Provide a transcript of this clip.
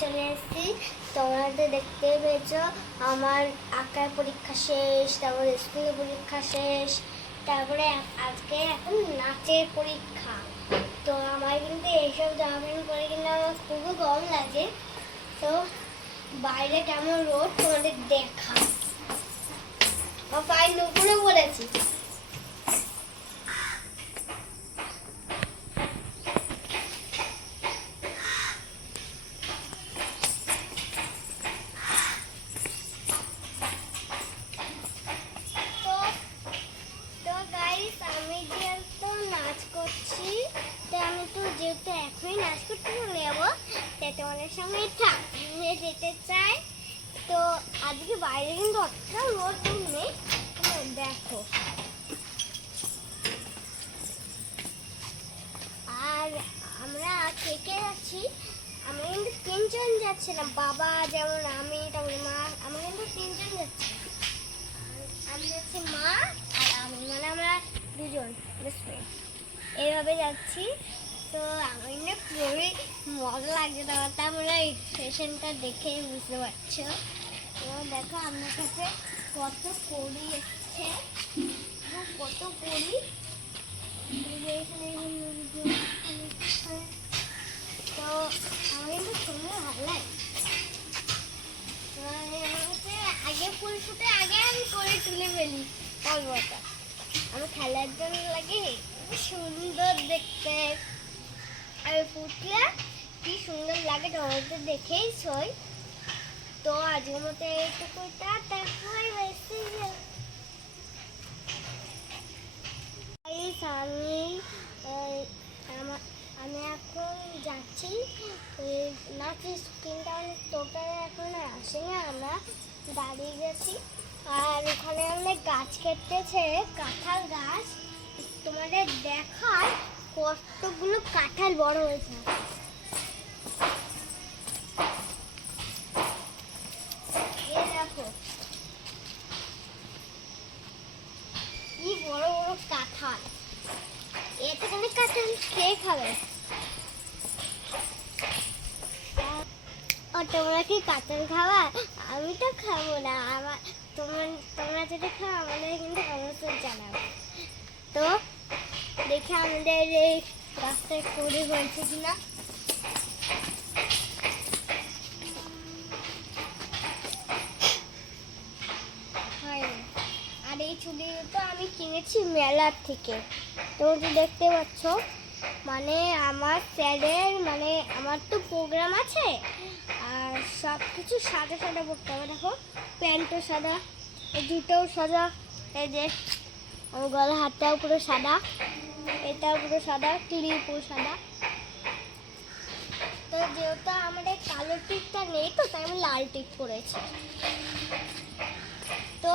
চলে এসেছি। তোমরা তো দেখতে পেয়েছো আমার আঁকার পরীক্ষা শেষ, তারপরে স্কুলে পরীক্ষা শেষ, তারপরে আজকে এখন নাচের পরীক্ষা। তো আমার কিন্তু এইসব জামা প্যান্ট পরে কিন্তু আমার খুবই গরম লাগে। তো বাইরে কেমন রোদ তোমাদের দেখা, পায়ের নুপুরে পড়েছি। যেহেতু এখনই নাচ করতে নেবো, তাই তোমাদের সঙ্গে যেতে চাই। তো আজকে বাইরে কিন্তু অতটা রোদ নেই, দেখো। আর আমরা কে কে যাচ্ছি, আমরা কিন্তু তিনজন যাচ্ছি না, বাবা যেমন আমি, তারপরে মা, আমরা কিন্তু তিনজন যাচ্ছি। আমি যাচ্ছি, মা আর আমি, মানে আমরা দুজন এইভাবে যাচ্ছি। তো আমার না খুবই মজা লাগছে, তোমরা এই ফ্যাশনটা দেখে বুঝতে পারছো। তো দেখো আমার কাছে কত পরি এসছে, কত পরি। তো আমার কিন্তু খুবই ভালো লাগে। আগে ফুল ফুটে আগে আমি করে তুলে ফেলি গল্পটা। আমার খেলার জন্য লাগে, সুন্দর দেখতে। আর ফুটলে কি সুন্দর লাগে তোমাদের দেখেই ছয়। তো আজকের মতো এইটুকুই, tata, bye bye, see you. আমি এখন যাচ্ছি নাচের স্ক্রিনটা, তোটা এখন আসেনি, আমরা দাঁড়িয়ে গেছি। আর ওখানে অনেক গাছ কেটেছে, কাঁঠাল গাছ। তোমাদের দেখার কতগুলো কাঁঠাল বড় হয়েছে, দেখো কি বড় বড় কাঁঠাল। এতখানি কাঁঠাল কে খাবে? ও তোমরা কি কাঁঠাল খাওয়া? আমি তো খাবো না। তোমরা যদি খাও আমাদের কিন্তু অবশ্যই জানাবে। তো দেখে আমাদের এই রাস্তায় করে হয়েছে কিনা। আর এই চুড়িটা আমি কিনেছি মেলার থেকে। তোমরা তো দেখতে পাচ্ছ, মানে আমার স্যারের, মানে আমার তো প্রোগ্রাম আছে, আর সব কিছু সাদা সাদা পড়তে হবে। দেখো প্যান্টও সাদা, এই জুতোও সাদা, এই যে আমার গলার হাতটাও পুরো সাদা, এটাও পুরো সাদা, ক্লিপও সাদা। তো যেহেতু আমাদের কালো টিকটা নেই, তো তাই আমি লাল টিক করেছি। তো